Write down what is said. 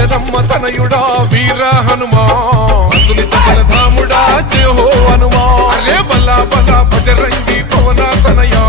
అంజనమ్మ తనయుడా వీర హనుమా అతులిత బలధాముడా జయ హో హనుమా అరే బల్లా బల్లా భజరంగి పవన తనయా